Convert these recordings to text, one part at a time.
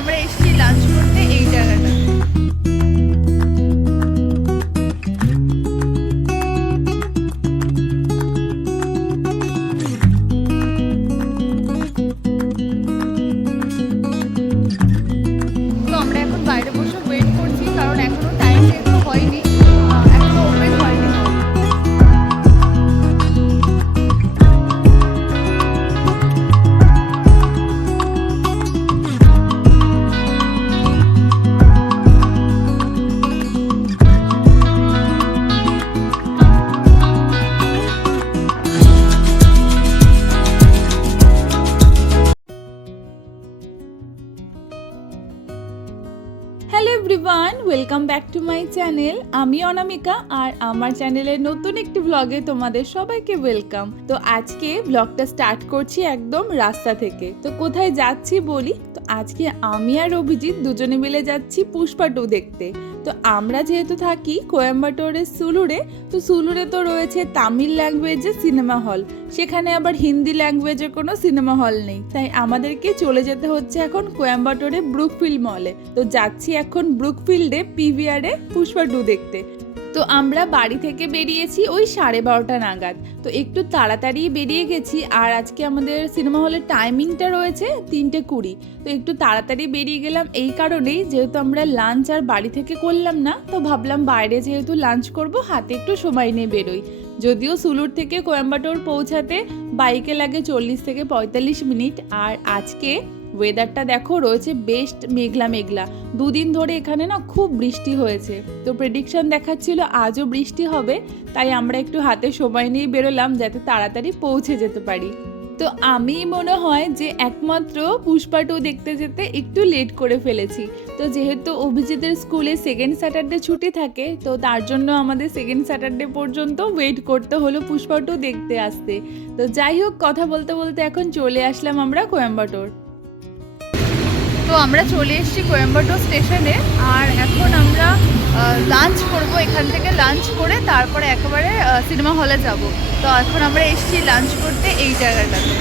আমরা এসেছি lunch back to my channel, আমি অনামিকা আর আমার চ্যানেলের নতুন একটি ব্লগে তোমাদের সবাইকে ওয়েলকাম তো আজকে ব্লগটা স্টার্ট করছি একদম রাস্তা থেকে। তো কোথায় যাচ্ছি বলি? তো আজকে আমি আর অভিজিৎ দুজনে মিলে যাচ্ছি পুষ্পা টু দেখতে। তো আমরা যেহেতু থাকি কোয়েম্বাটোরের সুলুরে, তো সুলুরে তো রয়েছে তামিল ল্যাঙ্গুয়েজের সিনেমা হল। সেখানে আবার হিন্দি ল্যাঙ্গুয়েজের কোনো সিনেমা হল নেই। তাই আমাদেরকে চলে যেতে হচ্ছে এখন কোয়েম্বাটোরে ব্রুকফিল্ড মলে। তো যাচ্ছি এখন ব্রুকফিল্ডে পিভিআরে পুষ্পা টু দেখতে। তো আমরা বাড়ি থেকে বেরিয়েছি ওই সাড়ে বারোটা নাগাদ। তো একটু তাড়াতাড়ি বেরিয়ে গেছি আর আজকে আমাদের সিনেমা হলের টাইমিংটা রয়েছে তিনটে কুড়ি। তো একটু তাড়াতাড়ি বেরিয়ে গেলাম এই কারণেই যেহেতু আমরা লাঞ্চ আর বাড়ি থেকে করলাম না, তো ভাবলাম বাইরে যেহেতু লাঞ্চ করব, হাতে একটু সময় নিয়ে বেরোই। যদিও সুলুর থেকে কোয়েম্বাটোর পৌঁছাতে বাইকে লাগে চল্লিশ থেকে পঁয়তাল্লিশ মিনিট আর আজকে ওয়েদারটা দেখো, রয়েছে বেস্ট মেঘলা মেঘলা। দুদিন ধরে এখানে না খুব বৃষ্টি হয়েছে। তো প্রেডিকশন দেখাচ্ছিল আজও বৃষ্টি হবে, তাই আমরা একটু হাতে সময় নিয়ে বেরোলাম যাতে তাড়াতাড়ি পৌঁছে যেতে পারি। তো আমি মনে হয় যে একমাত্র পুষ্পা টু দেখতে যেতে একটু লেট করে ফেলেছি। তো যেহেতু অভিজিতের স্কুলে সেকেন্ড স্যাটারডে ছুটি থাকে, তো তার জন্য আমাদের সেকেন্ড স্যাটারডে পর্যন্ত ওয়েট করতে হলো পুষ্পা টু দেখতে আসতে। তো যাই হোক, কথা বলতে বলতে এখন চলে আসলাম আমরা কোয়েম্বাটোর। তো আমরা চলে এসেছি কোয়েম্বাটোর স্টেশনে, আর এখন আমরা লাঞ্চ করব এখান থেকে লাঞ্চ করে তারপরে একেবারে সিনেমা হলে যাব। তো এখন আমরা এসেছি লাঞ্চ করতে এই জায়গাটাতে।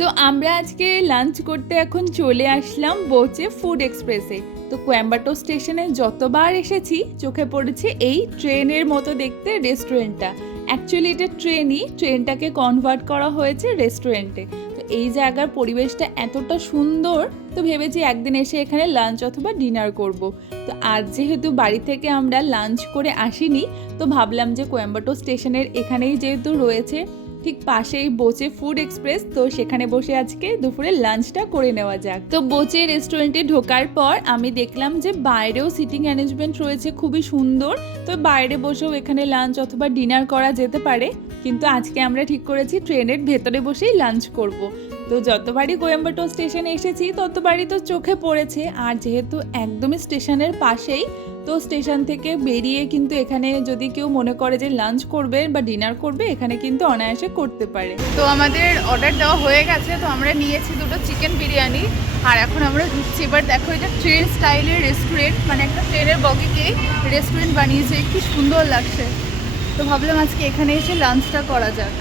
তো আমরা আজকে লাঞ্চ করতে এখন চলে আসলাম বোচে ফুড এক্সপ্রেসে তো কোয়েম্বাটো স্টেশনে যতবার এসেছি, চোখে পড়েছে এই ট্রেনের মতো দেখতে রেস্টুরেন্টটা অ্যাকচুয়ালি এটা ট্রেনই, ট্রেনটাকে কনভার্ট করা হয়েছে রেস্টুরেন্টে এই জায়গার পরিবেশটা এতটা সুন্দর, তো ভেবেছি একদিন এসে এখানে লাঞ্চ অথবা ডিনার করব। তো আজ যেহেতু বাড়ি থেকে আমরা লাঞ্চ করে আসিনি, তো ভাবলাম যে কোয়েম্বাটোর স্টেশনের এখানেই যেহেতু রয়েছে ঠিক পাশেই বোচে ফুড এক্সপ্রেস, তো সেখানে বসে আজকে দুপুরে লাঞ্চটা করে নেওয়া যাক তো বোচে রেস্টুরেন্টে ঢোকার পর আমি দেখলাম যে বাইরেও সিটিং অ্যারেঞ্জমেন্ট রয়েছে, খুবই সুন্দর তো বাইরে বসেও এখানে লাঞ্চ অথবা ডিনার করা যেতে পারে, কিন্তু আজকে আমরা ঠিক করেছি ট্রেনের ভেতরে বসেই লাঞ্চ করব। তো যতবারই কোয়েম্বাটো স্টেশনে এসেছি, ততবারই তো চোখে পড়েছে। আর যেহেতু একদমই স্টেশনের পাশেই, তো স্টেশন থেকে বেরিয়ে কিন্তু এখানে যদি কেউ মনে করে যে লাঞ্চ করবে বা ডিনার করবে, এখানে কিন্তু অনায়াসে করতে পারে। তো আমাদের অর্ডার দেওয়া হয়ে গেছে, তো আমরা নিয়েছি দুটো চিকেন বিরিয়ানি। আর এখন আমরা ঢুকছি, এবার দেখো এটা ট্রেন স্টাইলের রেস্টুরেন্ট মানে একটা ট্রেনের বগিকেই রেস্টুরেন্ট বানিয়েছে, কি সুন্দর লাগছে। তো ভাবলাম আজকে এখানে এসে লাঞ্চটা করা যাক।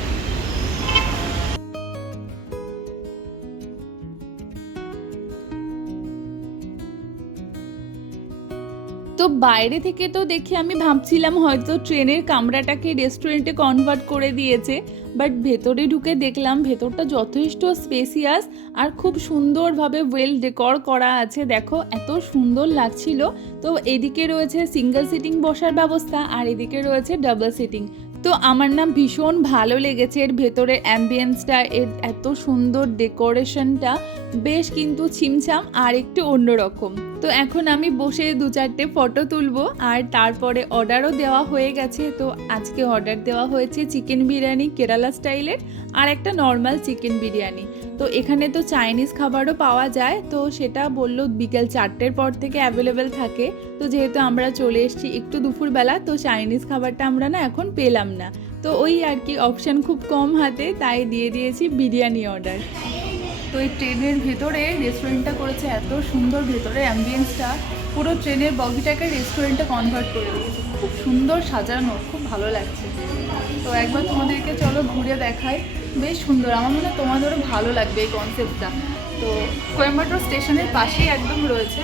তো বাইরে থেকে তো দেখে আমি ভাবছিলাম হয়তো ট্রেনের কামরাটাকে রেস্টুরেন্টে কনভার্ট করে দিয়েছে বাট ভেতরে ঢুকে দেখলাম ভেতরটা যথেষ্ট স্পেসিয়াস আর খুব সুন্দরভাবে ওয়েল ডেকর করা আছে। দেখো, এত সুন্দর লাগছিল। তো এদিকে রয়েছে সিঙ্গেল সিটিং বসার ব্যবস্থা আর এদিকে রয়েছে ডাবল সিটিং তো আমার না ভীষণ ভালো লেগেছে এর ভেতরের অ্যাম্বিয়েন্সটা এর এত সুন্দর ডেকোরেশনটা বেশ কিন্তু ছিমছাম আর একটু অন্যরকম। তো এখন আমি বসে দু চারটে ফটো তুলবো, আর তারপরে অর্ডারও দেওয়া হয়ে গেছে। তো আজকে অর্ডার দেওয়া হয়েছে চিকেন বিরিয়ানি কেরালা স্টাইলের আর একটা নর্মাল চিকেন বিরিয়ানি। তো এখানে তো চাইনিজ খাবারও পাওয়া যায়, তো সেটা বলল বিকেল চারটের পর থেকে অ্যাভেলেবেল থাকে। তো যেহেতু আমরা চলে এসেছি একটু দুপুরবেলা, তো চাইনিজ খাবারটা আমরা না এখন পেলাম না। তো ওই আর কি অপশান খুব কম হাতে, তাই দিয়ে দিয়েছি বিরিয়ানি অর্ডার তো এই ট্রেনের ভেতরে রেস্টুরেন্টটা করেছে এত সুন্দর ভেতরে অ্যাম্বিয়েন্সটা পুরো ট্রেনের বগিটাকে রেস্টুরেন্টে কনভার্ট করে দিয়েছে। খুব সুন্দর সাজানো, খুব ভালো লাগছে। তো একবার তোমাদেরকে চলো ঘুরে দেখাই। বেশ সুন্দর, আমার মনে হয় তোমাদেরও ভালো লাগবে এই কনসেপ্টটা তো কোয়েম্বাটোর স্টেশনের পাশেই একদম রয়েছে।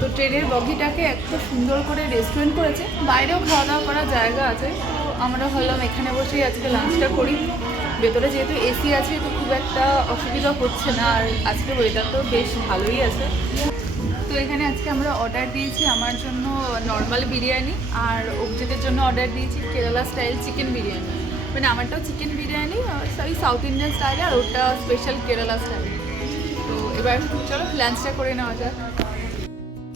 তো ট্রেনের বগিটাকে এত সুন্দর করে রেস্টুরেন্ট করেছে। বাইরেও খাওয়া দাওয়া করার জায়গা আছে। তো আমরা ভাবলাম এখানে বসেই আজকে লাঞ্চটা করি। ভেতরে যেহেতু এসি আছে, তো খুব একটা অসুবিধা হচ্ছে না, আর আজকে ওয়েদার তো বেশ ভালোই আছে। তো এখানে আজকে আমরা অর্ডার দিয়েছি আমার জন্য নর্মাল বিরিয়ানি, আর অভিজিতের জন্য অর্ডার দিয়েছি কেরালা স্টাইল চিকেন বিরিয়ানি। মানে আমারটাও chicken biryani sorry south Indian স্টাইলে আর ওটা স্পেশাল কেরালা স্টাইল তো এবার চলো লাঞ্চটা করে নেওয়া যাক।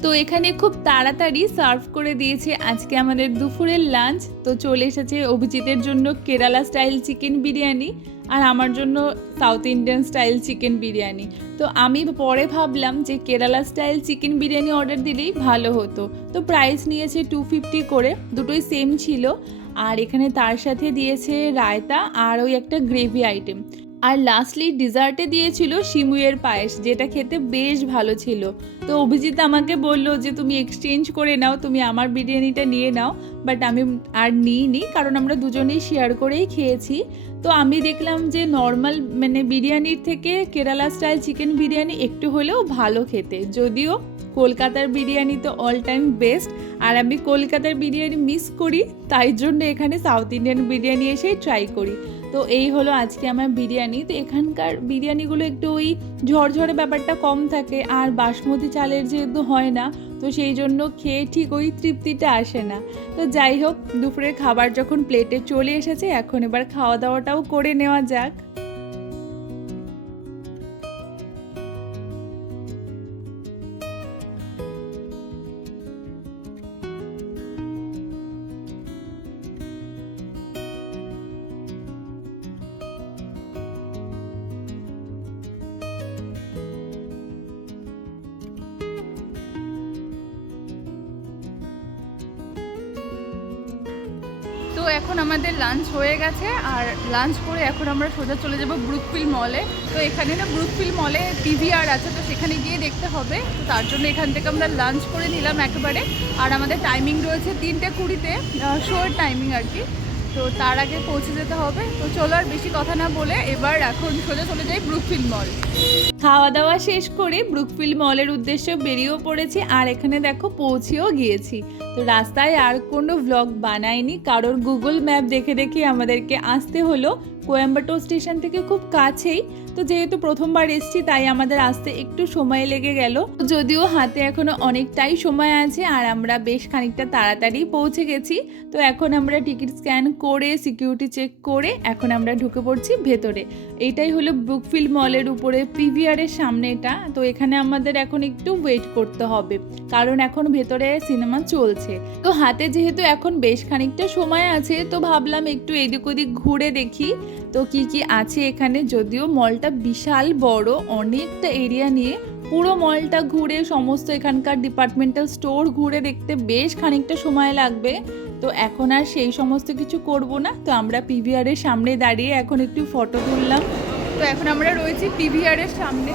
তো এখানে খুব তাড়াতাড়ি সার্ভ করে দিয়েছে আজকে আমাদের দুপুরের লাঞ্চ তো চলে এসেছে অভিজিতের জন্য কেরালা স্টাইল চিকেন বিরিয়ানি। আর আমার জন্য south Indian style chicken biryani তো আমি পরে ভাবলাম যে Kerala style chicken biryani order দিলেই ভালো হতো। তো প্রাইস নিয়েছে টু ফিফটি করে, দুটোই সেম ছিল। আর এখানে তার সাথে দিয়েছে রায়তা আর ওই একটা গ্রেভি আইটেম আর লাস্টলি ডিজার্টে দিয়েছিল শিমুয়ের পায়েস, যেটা খেতে বেশ ভালো ছিল। তো অভিজিৎ আমাকে বলল যে, তুমি এক্সচেঞ্জ করে নাও, তুমি আমার বিরিয়ানিটা নিয়ে নাও। বাট আমি আর নিইনি, কারণ আমরা দুজনেই শেয়ার করেই খেয়েছি। তো আমি দেখলাম যে নর্মাল মানে বিরিয়ানির থেকে কেরালা স্টাইল চিকেন বিরিয়ানি একটু হলেও ভালো খেতে। যদিও কলকাতার বিরিয়ানি তো অল টাইম বেস্ট আর আমি কলকাতার বিরিয়ানি মিস করি, তাই জন্য এখানে সাউথ ইন্ডিয়ান বিরিয়ানি এসেই ট্রাই করি। তো এই হলো আজকে আমার বিরিয়ানি। তো এখানকার বিরিয়ানিগুলো একটু ওই ঝরঝরে ব্যাপারটা কম থাকে, আর বাসমতি চালের যেহেতু হয় না, তো সেই জন্য খেয়ে ঠিক ওই তৃপ্তিটা আসে না। তো যাই হোক, দুপুরের খাবার যখন প্লেটে চলে এসেছে, এখন এবার খাওয়া দাওয়াটাও করে নেওয়া যাক। এখন আমাদের লাঞ্চ হয়ে গেছে আর লাঞ্চ করে এখন আমরা সোজা চলে যাব ব্রুকফিল মলে তো এখানে না ব্রুকফিল মলে টিভি আর আছে, তো সেখানে গিয়ে দেখতে হবে। তো তার জন্য এখান থেকে আমরা লাঞ্চ করে নিলাম একেবারে। আর আমাদের টাইমিং রয়েছে তিনটে কুড়িতে শোয়ের টাইমিং আর কি। তো তার আগে পৌঁছে যেতে হবে। তো চলো আর বেশি কথা না বলে এবার এখন সোজা চলে যাই ব্রুকফিল মল খাওয়া দাওয়া শেষ করে ব্রুকফিল্ড মলের উদ্দেশ্যে বেরিয়েও পড়েছি আর এখানে দেখো পৌঁছেও গিয়েছি। তো রাস্তায় আর কোনো ব্লগ বানাইনি, কারোর গুগল ম্যাপ দেখে দেখে আমাদেরকে আসতে হলো। কোয়েম্বাটোর স্টেশন থেকে খুব কাছেই। তো যেহেতু প্রথমবার এসেছি, তাই আমাদের আসতে একটু সময় লেগে গেল। যদিও হাতে এখনও অনেকটাই সময় আছে আর আমরা বেশ খানিকটা তাড়াতাড়ি পৌঁছে গেছি। তো এখন আমরা টিকিট স্ক্যান করে, সিকিউরিটি চেক করে এখন আমরা ঢুকে পড়ছি ভেতরে। এইটাই হলো ব্রুকফিল্ড মলের উপরে, পিভিআরের সামনে এটা। তো এখানে আমাদের এখন একটু ওয়েট করতে হবে, কারণ এখন ভেতরে সিনেমা চলছে। তো হাতে যেহেতু এখন বেশ খানিকটা সময় আছে, তো ভাবলাম একটু এদিক ওদিক ঘুরে দেখি। তো কি কি আছে এখানে? যদিও মলটা বিশাল বড়, অনেকটা এরিয়া নিয়ে পুরো মলটা ঘুরে সমস্ত এখানকার ডিপার্টমেন্টাল স্টোর ঘুরে দেখতে বেশ খানিকটা সময় লাগবে। তো এখন আর সেই সমস্ত কিছু করব না। তো আমরা পিভিআরের সামনে দাঁড়িয়ে এখন একটু ফটো তুললাম। তো এখন আমরা রয়েছি পিভিআর এর সামনে।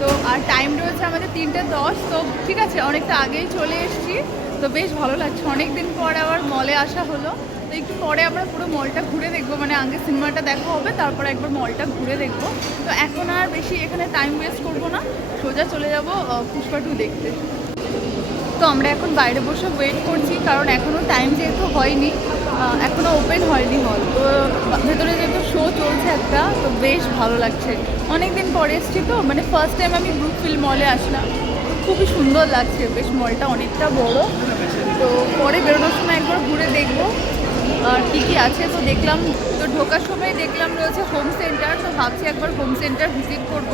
তো, আর টাইম রয়েছে আমাদের তিনটে দশ। তো ঠিক আছে, অনেকটা আগেই চলে এসেছি। তো বেশ ভালো লাগছে। অনেক দিন পর আবার মলে আসা হলো। একটু পরে আমরা পুরো মলটা ঘুরে দেখব। মানে আগে সিনেমাটা দেখা হবে, তারপর একবার মলটা ঘুরে দেখব। তো এখন আর বেশি এখানে টাইম ওয়েস্ট করব না। সোজা চলে যাব পুষ্পা টু দেখতে। তো আমরা এখন বাইরে বসে ওয়েট করছি, কারণ এখনও টাইম যেহেতু হয়নি এখনও ওপেন হয়নি হল তো ভেতরে যেহেতু শো চলছে একটা, তো বেশ ভালো লাগছে। অনেক দিন পরে এসছি তো মানে ফার্স্ট টাইম আমি গ্রুপ ফিল্ম মলে আসলাম। খুবই সুন্দর লাগছে, বেশ মলটা অনেকটা বড়। তো পরে বেরোনোর সময় একবার ঘুরে দেখব। কী কী আছে। তো দেখলাম, তো ঢোকার সময় দেখলাম রয়েছে হোম সেন্টার তো ভাবছি একবার হোম সেন্টার ভিজিট করব।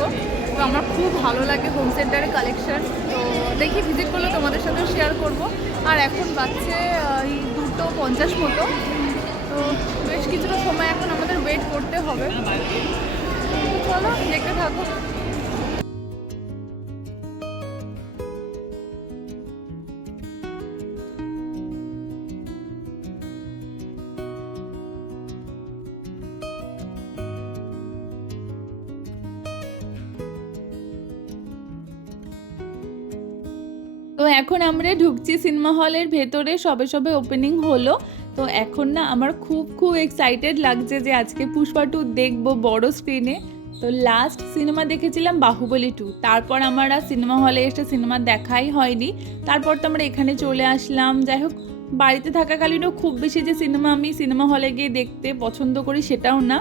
তো আমার খুব ভালো লাগে হোম সেন্টারের কালেকশন তো দেখি ভিজিট করলে তোমাদের সাথেও শেয়ার করব। আর এখন বাচ্চে এই দুটো পঞ্চাশ মতো। তো বেশ কিছুটা সময় এখন আমাদের ওয়েট করতে হবে। চলো, দেখতে থাকো। তো এখন আমরা ঢুকছি সিনেমা হলের ভেতরে, সবে সবে ওপেনিং হলো। তো এখন না আমার খুব খুব এক্সাইটেড লাগছে যে আজকে পুষ্পা টু দেখব বড় স্ক্রিনে তো লাস্ট সিনেমা দেখেছিলাম বাহুবলি টু তারপর আমার আর সিনেমা হলে এসে সিনেমা দেখাই হয়নি। তারপর তো আমরা এখানে চলে আসলাম। যাই হোক, বাড়িতে থাকাকালীনও খুব বেশি যে সিনেমা আমি সিনেমা হলে গিয়ে দেখতে পছন্দ করি সেটাও না।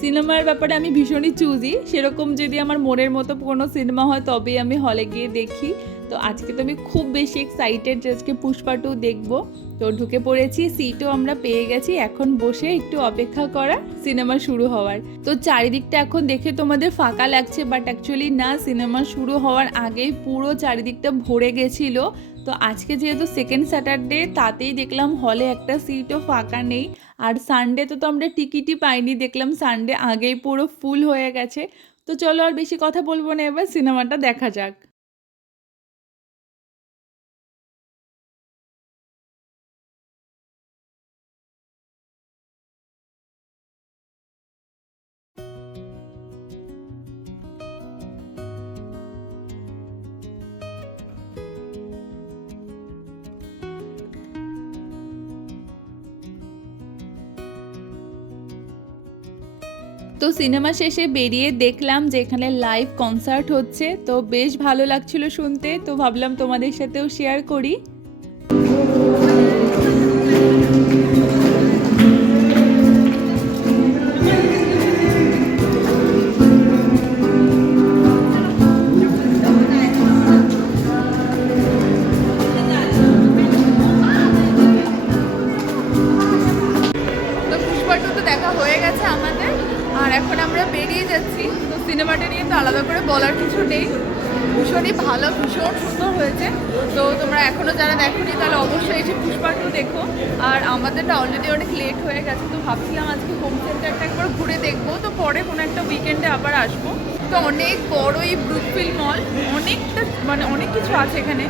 সিনেমার ব্যাপারে আমি ভীষণই চুজি সেরকম যদি আমার মনের মতো কোনো সিনেমা হয়, তবেই আমি হলে গিয়ে দেখি। তো আজকে তো আমি খুব বেশি এক্সাইটেড যে আজকে পুষ্পা টু দেখব। তো ঢুকে পড়েছি সিটও আমরা পেয়ে গেছি। এখন বসে একটু অপেক্ষা করা সিনেমা শুরু হওয়ার। তো চারিদিকটা এখন দেখে তোমাদের ফাঁকা লাগছে বাট অ্যাকচুয়ালি না সিনেমা শুরু হওয়ার আগেই পুরো চারিদিকটা ভরে গেছিল। তো আজকে যেহেতু সেকেন্ড স্যাটারডে তাতেই দেখলাম হলে একটা সিটও ফাঁকা নেই। আর সানডে তো তো আমরা টিকিটই পাইনি, দেখলাম সানডে আগেই পুরো ফুল হয়ে গেছে। তো চলো আর বেশি কথা বলব না, এবার সিনেমাটা দেখা যাক। তো সিনেমা শেষে বেরিয়ে দেখলাম যে এখানে লাইভ কনসার্ট হচ্ছে। তো বেশ ভালো লাগছিল শুনতে। তো ভাবলাম তোমাদের সাথেও শেয়ার করি। দেখোনি তাহলে অবশ্যই এসে পুষ্পা টু দেখো। আর আমাদেরটা অলরেডি অনেক লেট হয়ে গেছে, তো ভাবছিলাম আজকে হোম সেন্টারটা একবার ঘুরে দেখব। তো পরে কোনো একটা উইকেন্ডে আবার আসব। তো অনেক বড় এই ব্রুকফিল মল অনেকটা মানে অনেক কিছু আছে এখানে।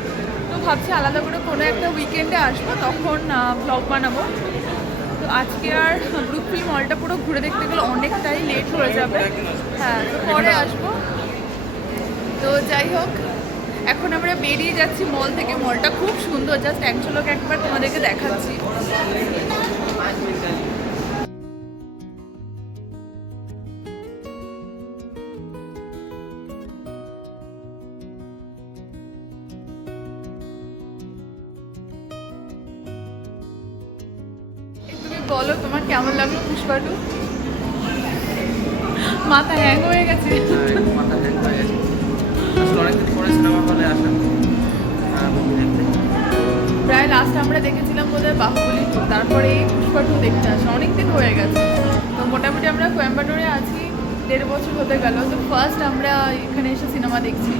তো ভাবছি আলাদা করে কোনো একটা উইকেন্ডে আসব, তখন ব্লগ বানাবো। তো আজকে আর ব্রুকফিল মলটা পুরো ঘুরে দেখতে গেলে অনেকটাই লেট হয়ে যাবে। হ্যাঁ তো পরে আসব। তো যাই হোক এখন আমরা বেরিয়ে যাচ্ছি মল থেকে। মলটা খুব সুন্দর। জাস্ট এক ঝলক একবার তোমাদেরকে দেখাচ্ছি। তারপরে পুষ্পা টু দেখতে আসা। অনেক দিন হয়ে গেছে। তো মোটামুটি আমরা কোয়েম্বাটোরে আছি। দেড় বছর হতে গেল। তো ফার্স্ট আমরা এখানে এসে সিনেমা দেখছি।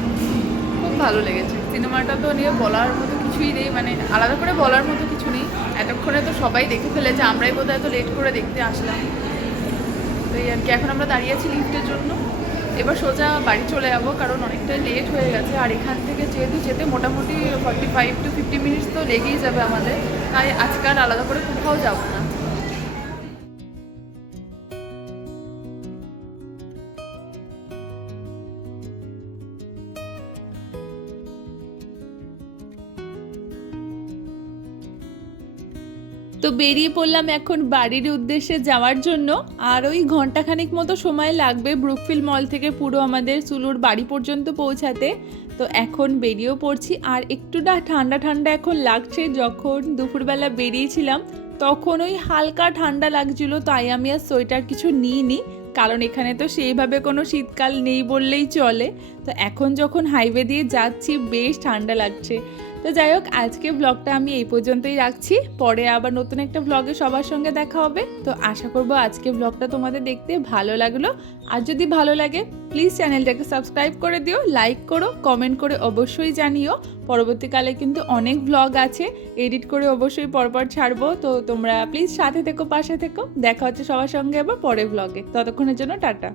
খুব ভালো লেগেছে। সিনেমাটা তো নিয়ে বলার মতো কিছুই নেই। মানে আলাদা করে বলার মতো কিছু নেই। এতক্ষণে তো সবাই দেখে ফেলেছে। আমরাই বোধহয় এত লেট করে দেখতে আসলাম। তো এই আর কি। এখন আমরা দাঁড়িয়ে আছি লিফটের জন্য। এবার সোজা বাড়ি চলে যাব, কারণ অনেকটা লেট হয়ে গেছে। আর এখান থেকে যেহেতু যেতে মোটামুটি forty five to fifty minutes তো লেগেই যাবে আমাদের। তাই আজকাল আলাদা করে কোথাও যাব না। তো বেরিয়ে পড়লাম এখন বাড়ির উদ্দেশ্যে যাওয়ার জন্য। আর ওই ঘন্টাখানিক মতো সময় লাগবে ব্রুকফিল মল থেকে পুরো আমাদের সুলুর বাড়ি পর্যন্ত পৌঁছাতে। তো এখন বেরিয়েও পড়ছি। আর একটুটা ঠান্ডা ঠান্ডা এখন লাগছে। যখন দুপুরবেলা বেরিয়েছিলাম, তখন ওই হালকা ঠান্ডা লাগছিল, তাই আমি আর সোয়েটার কিছু নিইনি। কারণ এখানে তো সেইভাবে কোনো শীতকাল নেই বললেই চলে। তো এখন যখন হাইওয়ে দিয়ে যাচ্ছি, বেশ ঠান্ডা লাগছে। তো যাই হোক আজকে ব্লগটা আমি এই পর্যন্তই রাখছি। পরে আবার নতুন একটা ব্লগে সবার সঙ্গে দেখা হবে। তো আশা করব আজকে ব্লগটা তোমাদের দেখতে ভালো লাগল। আর যদি ভালো লাগে প্লিজ চ্যানেলটাকে সাবস্ক্রাইব করে দিও লাইক করো কমেন্ট করে অবশ্যই জানিও। পরবর্তীকালে কিন্তু অনেক ব্লগ আছে এডিট করে অবশ্যই পরপর ছাড়বো। তো তোমরা প্লিজ সাথে থেকো, পাশে থেকো। দেখা হচ্ছে সবার সঙ্গে আবার পরে ব্লগে ততক্ষণের জন্য টাটা।